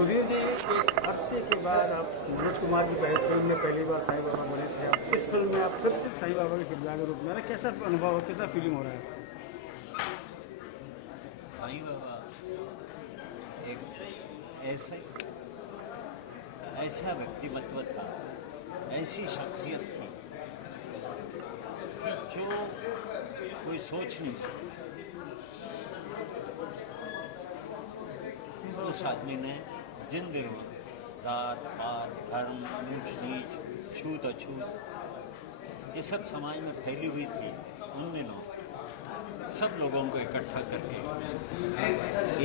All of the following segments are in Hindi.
सुधीर जी, एक अरसे के बाद आप मनोज कुमार की पहली फिल्म में पहली बार साईं बाबा बने थे। आप इस फिल्म में आप फिर से साईं बाबा के किरदार के रूप में ना, कैसा अनुभव है, कैसा फीलिंग हो रहा है? साईं बाबा एक ऐसा व्यक्तिमत्व था, ऐसी शख्सियत थी कि जो कोई सोच नहीं सकता। उस आदमी ने जिन दिनों जात पात धर्म ऊंच नीच छूत अछूत ये सब समाज में फैली हुई थी, उन दिनों सब लोगों को इकट्ठा करके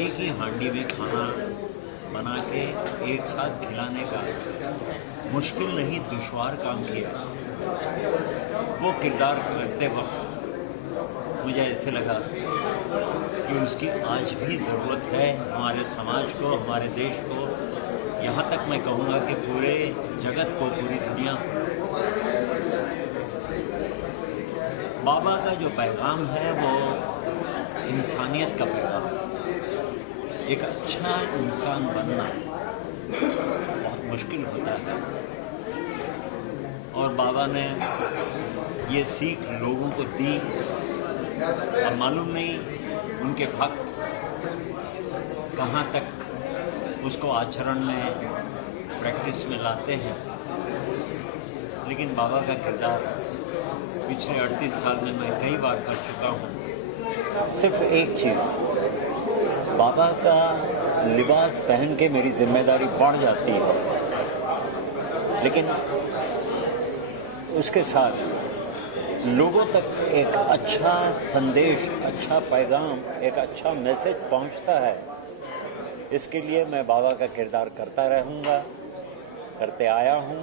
एक ही हांडी में खाना बना के एक साथ खिलाने का मुश्किल नहीं दुश्वार काम किया। वो किरदार करते वक्त मुझे ऐसे लगा कि उसकी आज भी ज़रूरत है हमारे समाज को, हमारे देश को, यहाँ तक मैं कहूँगा कि पूरे जगत को, पूरी दुनिया को। बाबा का जो पैगाम है वो इंसानियत का पैगाम। एक अच्छा इंसान बनना बहुत मुश्किल होता है और बाबा ने ये सीख लोगों को दी। अब मालूम नहीं उनके भक्त कहाँ तक उसको आचरण में, प्रैक्टिस में लाते हैं, लेकिन बाबा का किरदार पिछले 38 साल में मैं कई बार कर चुका हूँ। सिर्फ एक चीज़, बाबा का लिबास पहन के मेरी जिम्मेदारी बढ़ जाती है, लेकिन उसके साथ लोगों तक एक अच्छा संदेश, अच्छा पैगाम, एक अच्छा मैसेज पहुंचता है। इसके लिए मैं बाबा का किरदार करता रहूँगा, करते आया हूँ।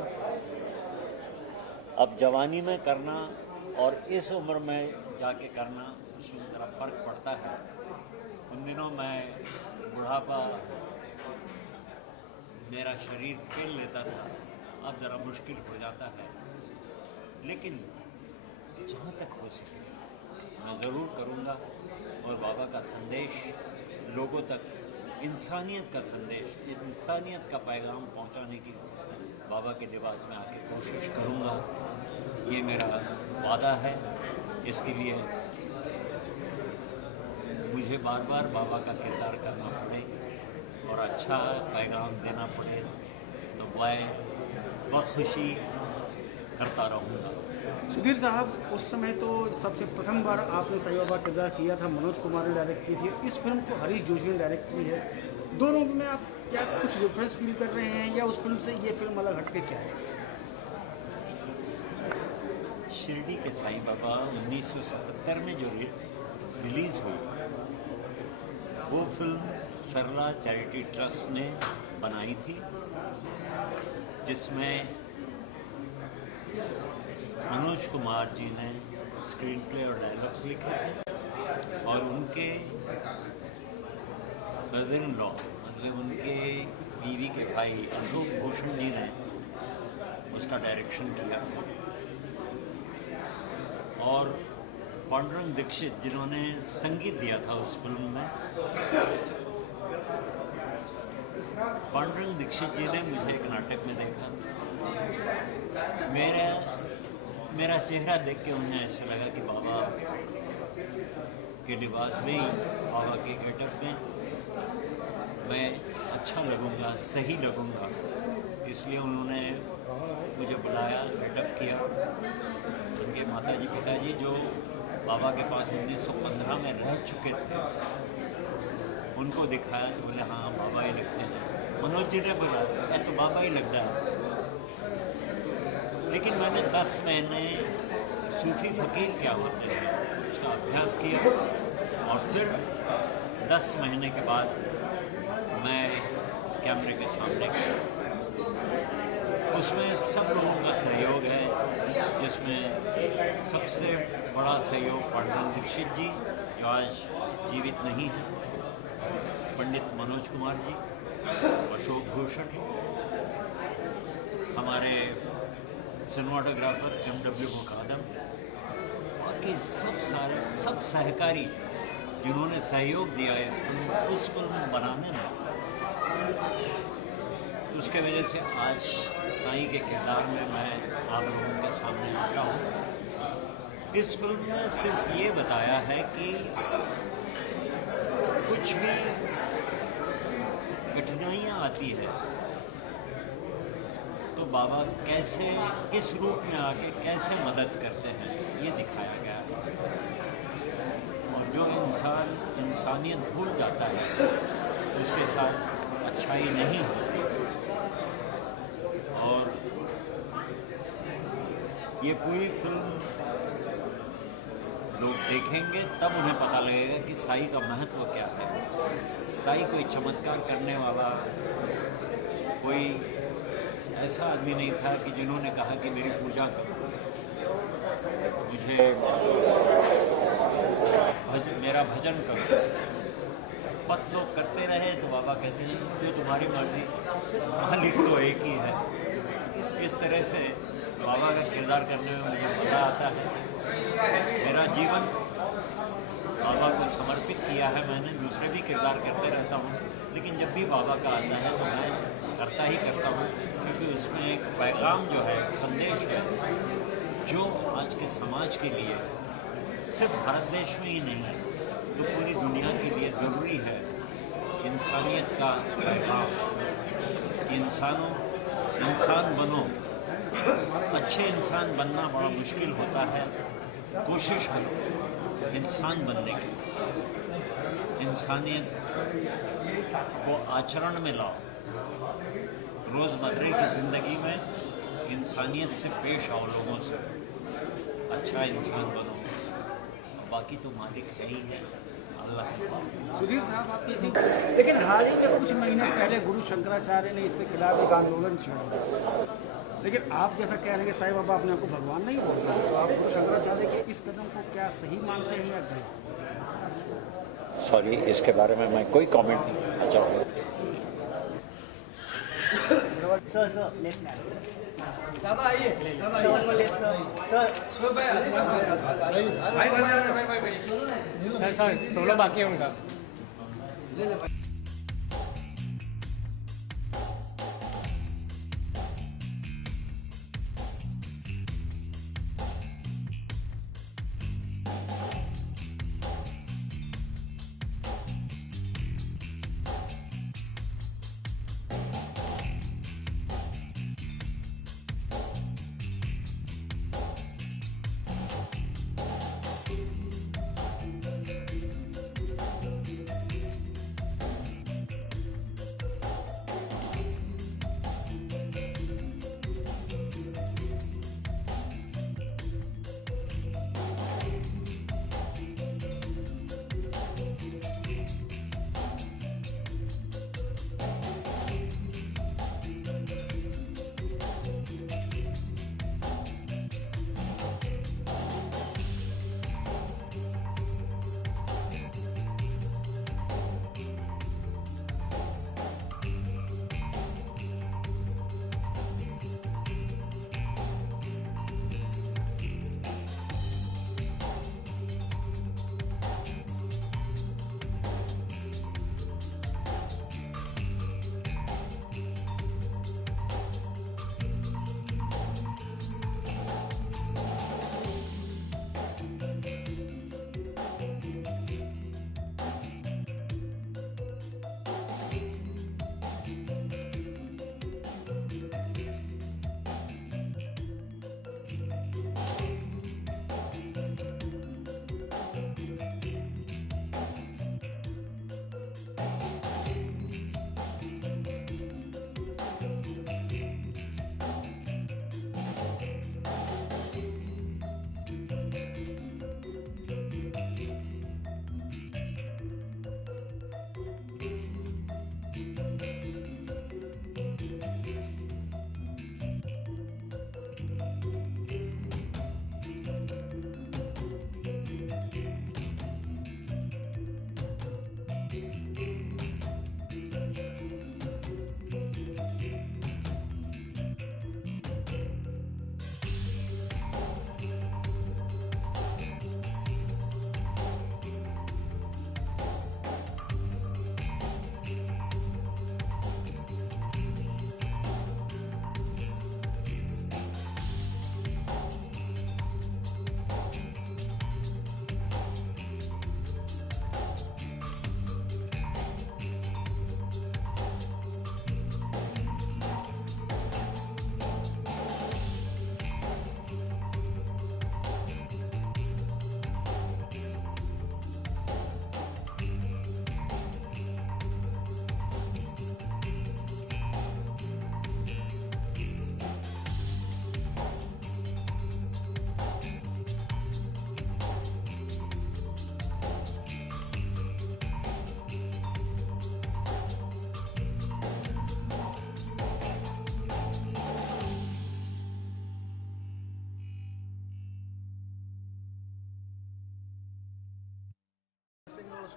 अब जवानी में करना और इस उम्र में जाके करना, उसमें ज़रा फ़र्क पड़ता है। उन दिनों मैं बुढ़ापा मेरा शरीर पेल लेता था, अब ज़रा मुश्किल हो जाता है, लेकिन जहाँ तक हो सके मैं ज़रूर करूँगा और बाबा का संदेश लोगों तक, इंसानियत का संदेश, इंसानियत का पैगाम पहुँचाने की बाबा के लिबास में आके कोशिश करूँगा। ये मेरा वादा है। इसके लिए मुझे बार बार बाबा का किरदार करना पड़े और अच्छा पैगाम देना पड़े तो मैं बखुशी करता रहूँगा। सुधीर साहब, उस समय तो सबसे प्रथम बार आपने साईं बाबा का किरदार किया था, मनोज कुमार ने डायरेक्ट की थी। इस फिल्म को हरीश जोशी ने डायरेक्ट की है। दोनों में आप क्या कुछ डिफरेंस फील कर रहे हैं या उस फिल्म से ये फिल्म अलग हटके क्या है? शिरडी के साईं बाबा 1977 में जो रिलीज़ हुई, वो फिल्म सरला चैरिटी ट्रस्ट ने बनाई थी, जिसमें मनोज कुमार जी ने स्क्रीन प्ले और डायलॉग्स लिखे थे और उनके ब्रदर इन लॉ, मतलब उनके बीवी के भाई अशोक भूषण जी ने उसका डायरेक्शन किया। और पांडुरंग दीक्षित जिन्होंने संगीत दिया था उस फिल्म में, पांडुरंग दीक्षित जी ने मुझे एक नाटक में देखा। मेरा चेहरा देख के उन्हें ऐसा लगा कि बाबा के लिबास में ही, बाबा के गेटअप में मैं अच्छा लगूंगा, सही लगूंगा। इसलिए उन्होंने मुझे बुलाया, गेटअप किया। उनके माताजी पिताजी जो बाबा के पास 1915 में रह चुके थे, उनको दिखाया तो बोले हाँ बाबा ही लगते हैं। मनोज जी ने बोला तो बाबा ही लगता है। लेकिन मैंने 10 महीने सूफी फ़कीर क्या होते हैं उसका अभ्यास किया और फिर 10 महीने के बाद मैं कैमरे के सामने गया। उसमें सब लोगों का सहयोग है, जिसमें सबसे बड़ा सहयोग पांडुरंग दीक्षित जी जो आज जीवित नहीं है, पंडित मनोज कुमार जी, अशोक भूषण, हमारे सिनेमाटोग्राफर MW मुकादम, बाकी सब सहकारी जिन्होंने सहयोग दिया इस फिल्म, उस फिल्म बनाने में। उसके वजह से आज साईं के किरदार में मैं आप लोगों के सामने आता हूँ। इस फिल्म में सिर्फ ये बताया है कि कुछ भी कठिनाइयाँ आती है तो बाबा कैसे, किस रूप में आके कैसे मदद करते हैं, ये दिखाया गया है। और जो इंसान इंसानियत भूल जाता है उसके साथ अच्छाई नहीं होती। और ये पूरी फिल्म लोग देखेंगे तब उन्हें पता लगेगा कि साईं का महत्व क्या है। साईं कोई चमत्कार करने वाला कोई ऐसा आदमी नहीं था कि जिन्होंने कहा कि मेरी पूजा करो, मुझे मेरा भजन करो। पत लोग करते रहे तो बाबा कहते हैं जो तुम्हारी मर्जी, मालिक तो एक ही है। इस तरह से बाबा का किरदार करने में मुझे मज़ा आता है। मेरा जीवन बाबा को समर्पित किया है मैंने, दूसरे भी किरदार करते रहता हूँ, लेकिन जब भी बाबा का आता है तो मैं करता ही करता हूँ, क्योंकि उसमें एक पैगाम जो है, एक संदेश है जो आज के समाज के लिए सिर्फ भारत देश में ही नहीं है तो पूरी दुनिया के लिए ज़रूरी है। इंसानियत का पैगाम, इंसान बनो। अच्छे इंसान बनना बड़ा मुश्किल होता है, कोशिश करो इंसान बनने की। इंसानियत को आचरण में लाओ, रोज़मर्रा की ज़िंदगी में इंसानियत से पेश आओ लोगों से, अच्छा इंसान बनो। बाकी तो मालिक है ही है, अल्लाह। सुधीर साहब आपकी इसी, लेकिन हाल ही में कुछ महीने पहले गुरु शंकराचार्य ने इसके खिलाफ एक आंदोलन छेड़ा, लेकिन आप जैसा कह रहे हैं कि साईं बाबा अपने आप को भगवान नहीं बोलते, तो आप गुरु शंकराचार्य के इस कदम को क्या सही मानते हैं या गलत? सॉरी, इसके बारे में मैं कोई कमेंट नहीं करना चाहूँगा। दादा आइए, सर सोलो बाकी है उनका।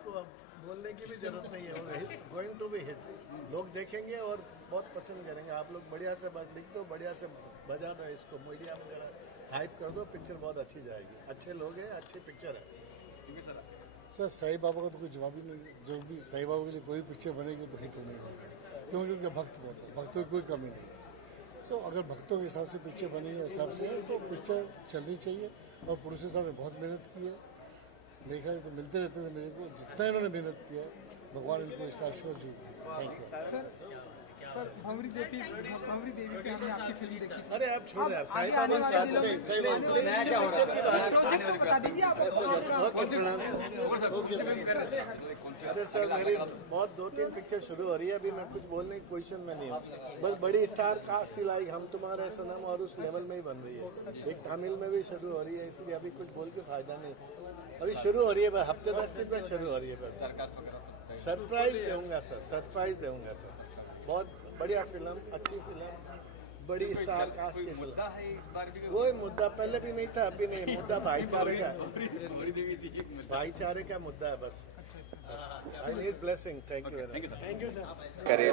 उसको अब बोलने की भी जरूरत नहीं है, hit going to be hit. लोग देखेंगे और बहुत पसंद करेंगे। आप लोग बढ़िया से बात लिख दो, बढ़िया से बजा दो, इसको मीडिया में जरा हाइप कर दो, पिक्चर बहुत अच्छी जाएगी। अच्छे लोग हैं, अच्छी पिक्चर है। सर साईं बाबा का तो कोई जवाब ही नहीं। जो भी साईं बाबा के लिए कोई पिक्चर बनेगी तो हिट होने वाली है, क्योंकि उनके भक्त बहुत है, भक्तों की कोई कमी नहीं है। सो अगर भक्तों के हिसाब से पिक्चर बनी है हिसाब से तो पिक्चर चलनी चाहिए। और प्रोड्यूसर साहब ने बहुत मेहनत की है, देखा है तो मिलते रहते थे मेरे को, जितना इन्होंने मेहनत किया है भगवान इनको इसका ऐश्वर्य दे। Thank you sir. Bhanwari Devi पे हमने आपकी फिल्म देखी थी। अरे आप छोड़ यार, आगे आने वाले दिनों में प्रोजेक्ट तो बता दीजिए आप। अरे सर, मेरी बहुत 2-3 पिक्चर शुरू हो रही है, अभी मैं कुछ बोलने की पोजीशन में नहीं हूँ। बस बड़ी स्टार कास्ट लाई हम तुम्हारे सनम और उस लेवल में ही बन रही है। एक तमिल में भी शुरू हो रही है, इसलिए अभी कुछ बोल के फायदा नहीं। अभी शुरू हो रही है, बस हफ्ते 10 दिन में शुरू हो रही है। बस सरप्राइज दूंगा सर, सरप्राइज दूंगा सर। बहुत बढ़िया फिल्म, अच्छी फिल्म, बड़ी स्टार कास्ट की फिल्म। कोई मुद्दा पहले भी नहीं था, अभी नहीं। मुद्दा भाईचारे का, भाईचारे का मुद्दा है बस। I need blessing. Thank you very much. Thank you sir.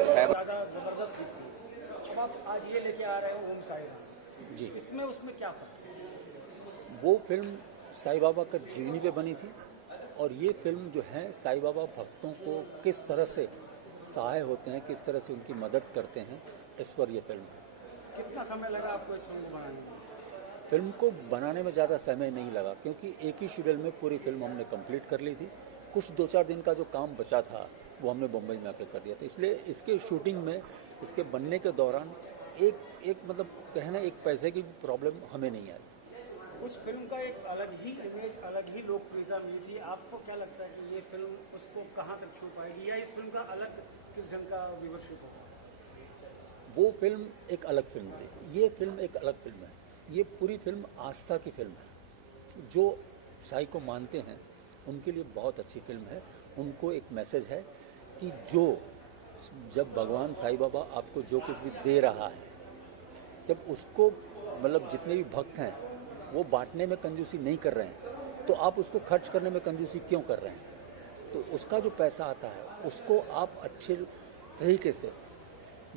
ज़्यादा जबरदस्त हिट थी। अब आप आज ये लेके आ रहे हो ओम साई राम जी, इसमें उसमें क्या फर्क है? वो फिल्म साईं बाबा का जीवनी पे बनी थी और ये फिल्म जो है साईं बाबा भक्तों को किस तरह से सहाय होते हैं, किस तरह से उनकी मदद करते हैं, इस पर यह फिल्म है। कितना समय लगा आपको इस फिल्म को बनाने में? फिल्म को बनाने में ज़्यादा समय नहीं लगा, क्योंकि एक ही शेड्यूल में पूरी फिल्म हमने कंप्लीट कर ली थी। कुछ 2-4 दिन का जो काम बचा था वो हमने मुंबई में आकर कर दिया था। इसलिए इसके शूटिंग में, इसके बनने के दौरान एक मतलब कहना एक पैसे की प्रॉब्लम हमें नहीं आई। उस फिल्म का एक अलग ही इमेज, अलग ही लोकप्रियता मिली थी। आपको क्या लगता है कि ये फिल्म उसको कहाँ तक छू पाएगी, या इस फिल्म का अलग किस ढंग का व्यूवरशिप होगा? वो फिल्म एक अलग फिल्म थी, ये फिल्म एक अलग फिल्म है। ये पूरी फिल्म आस्था की फिल्म है। जो साईं को मानते हैं उनके लिए बहुत अच्छी फिल्म है। उनको एक मैसेज है कि जब भगवान साईं बाबा आपको जो कुछ भी दे रहा है, जब उसको मतलब जितने भी भक्त हैं वो बांटने में कंजूसी नहीं कर रहे हैं, तो आप उसको खर्च करने में कंजूसी क्यों कर रहे हैं? तो उसका जो पैसा आता है उसको आप अच्छे तरीके से,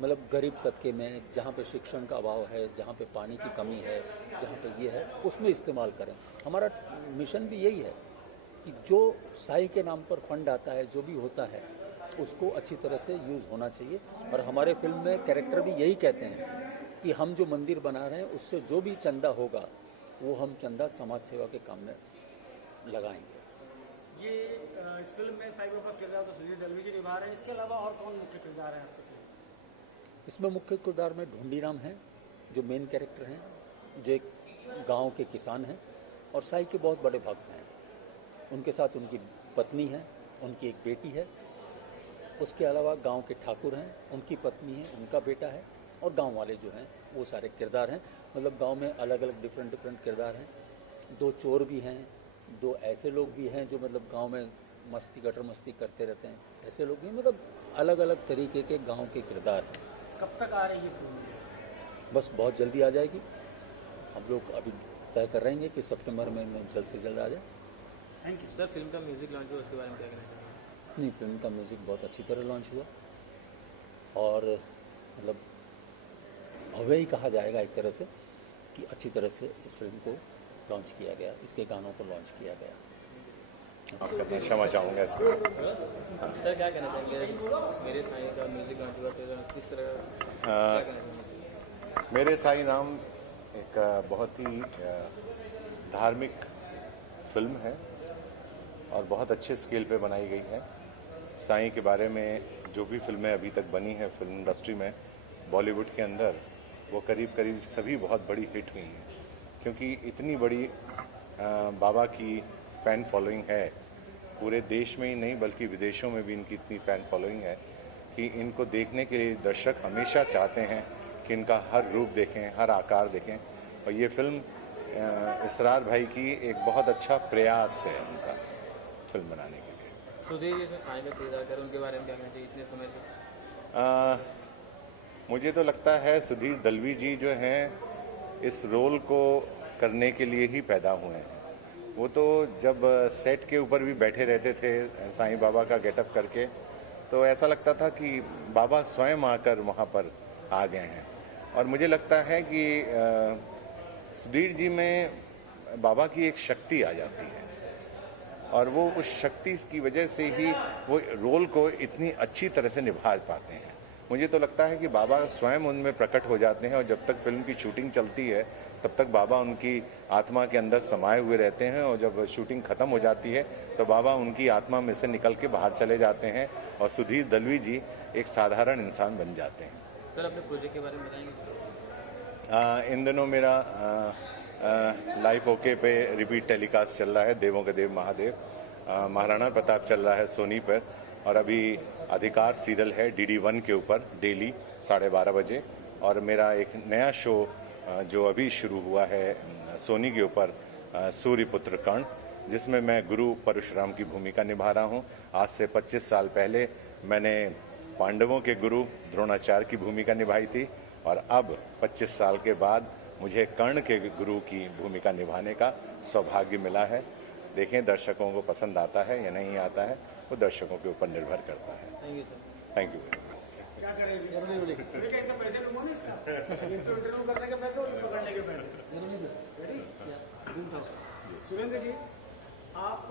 मतलब गरीब तबके में, जहाँ पे शिक्षण का अभाव है, जहाँ पे पानी की कमी है, जहाँ पे ये है, उसमें इस्तेमाल करें। हमारा मिशन भी यही है कि जो साईं के नाम पर फंड आता है, जो भी होता है, उसको अच्छी तरह से यूज़ होना चाहिए। और हमारे फिल्म में कैरेक्टर भी यही कहते हैं कि हम जो मंदिर बना रहे हैं उससे जो भी चंदा होगा वो हम चंदा समाज सेवा के काम में लगाएंगे। ये इस फिल्म में साईं बाबा का किरदार तो सुधीर दलवी जी निभा रहे हैं, इसके अलावा और कौन मुख्य किरदार है आपके फिल्म? इसमें मुख्य किरदार में ढूंढीराम हैं, जो मेन कैरेक्टर हैं, जो एक गांव के किसान हैं और साईं के बहुत बड़े भक्त हैं। उनके साथ उनकी पत्नी है, उनकी एक बेटी है। उसके अलावा गांव के ठाकुर हैं, उनकी पत्नी है, उनका बेटा है, और गांव वाले जो हैं वो सारे किरदार हैं। मतलब गांव में अलग अलग डिफरेंट किरदार हैं। 2 चोर भी हैं, 2 ऐसे लोग भी हैं जो मतलब गांव में गटर मस्ती करते रहते हैं, ऐसे लोग भी। मतलब अलग अलग तरीके के गांव के किरदार हैं। कब तक आ रही है फिल्म? बस बहुत जल्दी आ जाएगी। हम लोग अभी तय कर रहे हैं कि सितंबर में जल्द से जल्द आ जाए। Thank you sir. फिल्म का म्यूजिक लॉन्च हुआ, उसके बारे में क्या कहना चाहिए? नहीं, फिल्म का म्यूज़िक बहुत अच्छी तरह लॉन्च हुआ और मतलब भव्य ही कहा जाएगा एक तरह से कि अच्छी तरह से इस फिल्म को लॉन्च किया गया, इसके गानों को लॉन्च किया गया। आपका क्षमा चाहूँगा इसमें। सर क्या कहना चाहेंगे? मेरे साईं का म्यूजिक लॉन्च हुआ तो किस तरह क्या कहना चाहेंगे? मेरे साईं राम एक बहुत ही धार्मिक फिल्म है और बहुत अच्छे स्केल पे बनाई गई है। साईं के बारे में जो भी फिल्में अभी तक बनी हैं फिल्म इंडस्ट्री में, बॉलीवुड के अंदर, वो करीब करीब सभी बहुत बड़ी हिट हुई हैं, क्योंकि इतनी बड़ी बाबा की फ़ैन फॉलोइंग है। पूरे देश में ही नहीं बल्कि विदेशों में भी इनकी इतनी फ़ैन फॉलोइंग है कि इनको देखने के लिए दर्शक हमेशा चाहते हैं कि इनका हर रूप देखें, हर आकार देखें। और ये फिल्म इसरार भाई की एक बहुत अच्छा प्रयास है उनका फिल्म बनाने के लिए। सुधीर जी साईं का किरदार कर, उनके बारे में क्या कहना चाहिए इतने समय से? मुझे तो लगता है सुधीर दलवी जी जो हैं इस रोल को करने के लिए ही पैदा हुए हैं। वो तो जब सेट के ऊपर भी बैठे रहते थे साईं बाबा का गेटअप करके, तो ऐसा लगता था कि बाबा स्वयं आकर वहाँ पर आ गए हैं। और मुझे लगता है कि सुधीर जी में बाबा की एक शक्ति आ जाती है और वो उस शक्ति की वजह से ही वो रोल को इतनी अच्छी तरह से निभा पाते हैं। मुझे तो लगता है कि बाबा स्वयं उनमें प्रकट हो जाते हैं और जब तक फिल्म की शूटिंग चलती है तब तक बाबा उनकी आत्मा के अंदर समाये हुए रहते हैं और जब शूटिंग ख़त्म हो जाती है तो बाबा उनकी आत्मा में से निकल के बाहर चले जाते हैं और सुधीर दलवी जी एक साधारण इंसान बन जाते हैं। सर अपने प्रोजेक्ट के बारे में बताएंगे? इन दिनों मेरा लाइफ ओके पे रिपीट टेलीकास्ट चल रहा है, देवों के देव महादेव। महाराणा प्रताप चल रहा है सोनी पर और अभी अधिकार सीरियल है DD1 के ऊपर डेली 12:30 बजे। और मेरा एक नया शो जो अभी शुरू हुआ है सोनी के ऊपर सूर्यपुत्र कर्ण, जिसमें मैं गुरु परशुराम की भूमिका निभा रहा हूँ। आज से 25 साल पहले मैंने पांडवों के गुरु द्रोणाचार्य की भूमिका निभाई थी और अब 25 साल के बाद मुझे कर्ण के गुरु की भूमिका निभाने का सौभाग्य मिला है। देखें दर्शकों को पसंद आता है या नहीं आता है, वो दर्शकों के ऊपर निर्भर करता है। Thank you. क्या करेंगे? कैसे पैसे लूंगा ना इसका? इंटरव्यू करने के पैसे और पकड़ने के पैसे। रेडी? सुरेंद्र जी, आप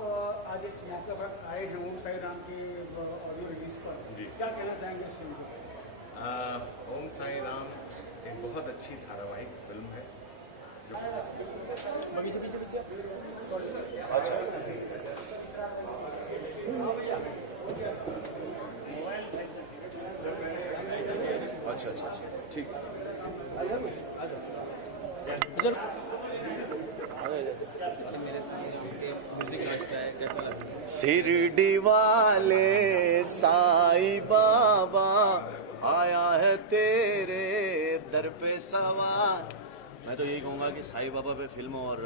आज इस मौके पर आए हैं ओम साई राम की ऑडियो रिलीज पर, क्या कहना चाहेंगे इस फिल्म को? ओम साई राम एक बहुत अच्छी धारावाहिक फिल्म है। अच्छा अच्छा अच्छा ठीक। शिरडी वाले साईं बाबा आया है तेरे दर पे सवार। मैं तो यही कहूँगा कि साईं बाबा पे फिल्म और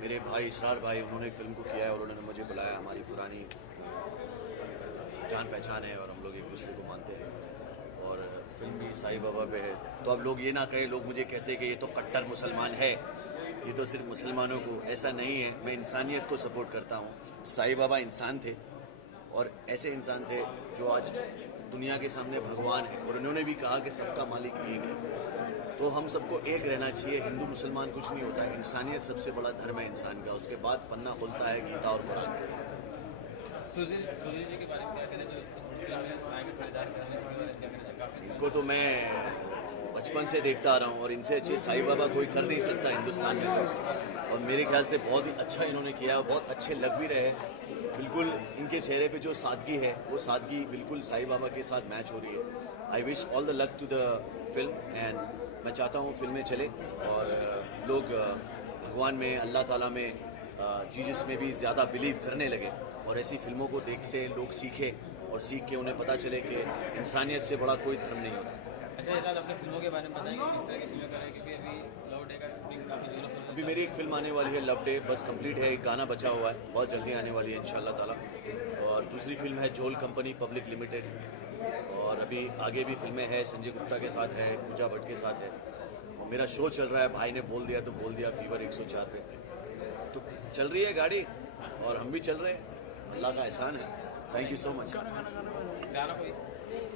मेरे भाई इसरार भाई उन्होंने फिल्म को किया है और उन्होंने मुझे बुलाया। हमारी पुरानी जान पहचान है और हम लोग एक दूसरे को मानते हैं और फिल्म भी साईं बाबा पे है। तो अब लोग ये ना कहे, लोग मुझे कहते हैं कि ये तो कट्टर मुसलमान है, ये तो सिर्फ मुसलमानों को। ऐसा नहीं है, मैं इंसानियत को सपोर्ट करता हूँ। साईं बाबा इंसान थे और ऐसे इंसान थे जो आज दुनिया के सामने भगवान है और उन्होंने भी कहा कि सबका मालिक एक है। तो हम सबको एक रहना चाहिए। हिंदू मुसलमान कुछ नहीं होता है, इंसानियत सबसे बड़ा धर्म है इंसान का। उसके बाद पन्ना खुलता है गीता और कुरान का। सुधीर जी के बारे में क्या कहना चाहिए? इनको तो मैं बचपन से देखता आ रहा हूँ और इनसे अच्छे साईं बाबा कोई कर नहीं सकता हिंदुस्तान में तो। और मेरे ख्याल से बहुत ही अच्छा इन्होंने किया और बहुत अच्छे लग भी रहे। बिल्कुल इनके चेहरे पे जो सादगी है वो सादगी बिल्कुल साईं बाबा के साथ मैच हो रही है। I wish all the luck to the film and मैं चाहता हूँ फिल्में चले और लोग भगवान में, अल्लाह ताला में, जीसस में भी ज़्यादा बिलीव करने लगे और ऐसी फिल्मों को देख से लोग सीखें और सीख के उन्हें पता चले कि इंसानियत से बड़ा कोई धर्म नहीं होता। अच्छा इस अपने फिल्मों के बारे में बताएंगे किस तरह की फिल्में कर रहे हैं, क्योंकि अभी लव डे का शूटिंग काफ़ी जोरों से अभी मेरी एक फिल्म आने वाली है लव डे, बस कंप्लीट है। एक गाना बचा हुआ है, बहुत जल्दी आने वाली है इंशाल्लाह ताला। और दूसरी फिल्म है झोल कंपनी पब्लिक लिमिटेड और अभी आगे भी फिल्में हैं, संजय गुप्ता के साथ है, पूजा भट्ट के साथ है और मेरा शो चल रहा है। भाई ने बोल दिया तो बोल दिया, फीवर 104 पे तो चल रही है गाड़ी और हम भी चल रहे हैं। अल्लाह का एहसान है। Thank you so much. गाना कोई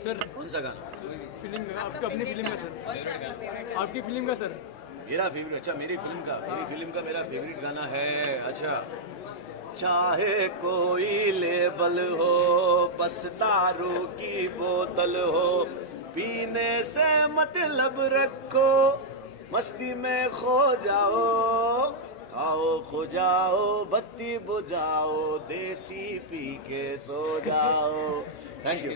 सर कौन सा गाना? फिल्म का, आपकी अपनी फिल्म का सर, आपकी फिल्म का सर। मेरा फेवरेट? अच्छा मेरी फिल्म का मेरा फेवरेट गाना है। अच्छा, चाहे कोई लेबल हो, बस दारू की बोतल हो, पीने से मतलब रखो, मस्ती में खो जाओ, खाओ खो जाओ, बत्ती बुझाओ, देसी पी के सो जाओ। Thank you.